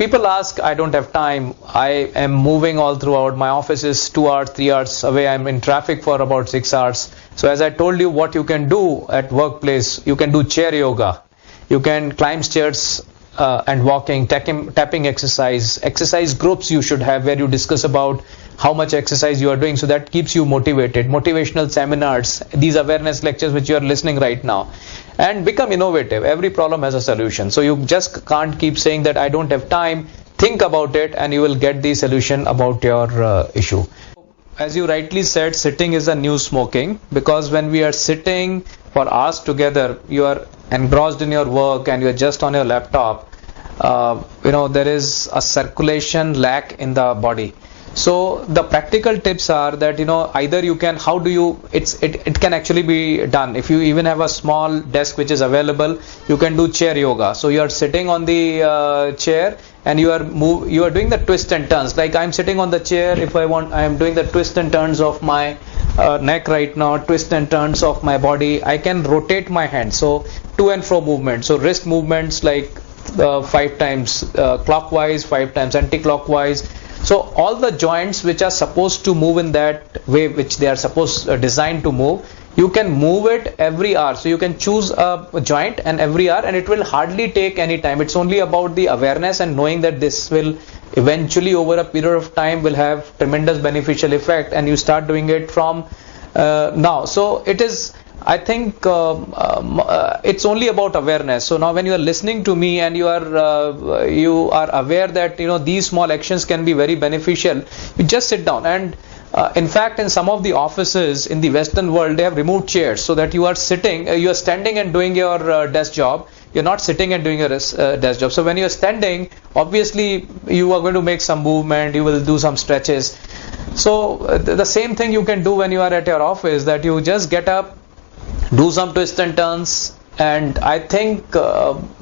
people ask, I don't have time. I am moving all throughout. My office is 2 hours, 3 hours away. I'm in traffic for about 6 hours. So as I told you, what you can do at workplace, you can do chair yoga. You can climb stairs and walking, tapping exercise groups you should have where you discuss about how much exercise you are doing, so that keeps you motivated. Motivational seminars, these awareness lectures which you are listening right now, and become innovative. Every problem has a solution, so you just can't keep saying that I don't have time. Think about it and you will get the solution about your issue. As you rightly said, sitting is a new smoking, because when we are sitting for hours together, you are engrossed in your work and you are just on your laptop. There is a circulation lack in the body. So the practical tips are that, either you can, it can actually be done. If you even have a small desk which is available, you can do chair yoga. So you are sitting on the chair and you are doing the twist and turns. Like I'm sitting on the chair, if I am doing the twist and turns of my neck right now, twist and turns of my body. I can rotate my hands, so to and fro movement. So wrist movements like 5 times clockwise, 5 times anti-clockwise. So all the joints which are supposed to move in that way, which they are designed to move, you can move it every hour. So you can choose a joint and every hour, and it will hardly take any time. It's only about the awareness and knowing that this will eventually over a period of time will have tremendous beneficial effect, and you start doing it from now. So it is, I think it's only about awareness. So now when you are listening to me and you are aware that these small actions can be very beneficial, you just sit down. And in fact, in some of the offices in the Western world, they have removed chairs so that you are standing and doing your desk job. You're not sitting and doing your desk job. So when you're standing, obviously you are going to make some movement, you will do some stretches. So the same thing you can do when you are at your office, that you just get up, do some twists and turns, and I think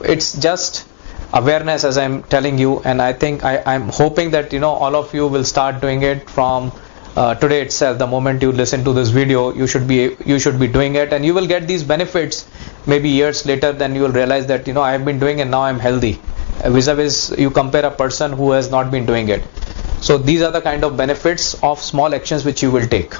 it's just awareness, as I'm telling you. And I think I'm hoping that all of you will start doing it from today itself. The moment you listen to this video, you should be doing it, and you will get these benefits maybe years later. Then you will realize that I have been doing it, now I'm healthy, vis-a-vis you compare a person who has not been doing it. So these are the kind of benefits of small actions which you will take.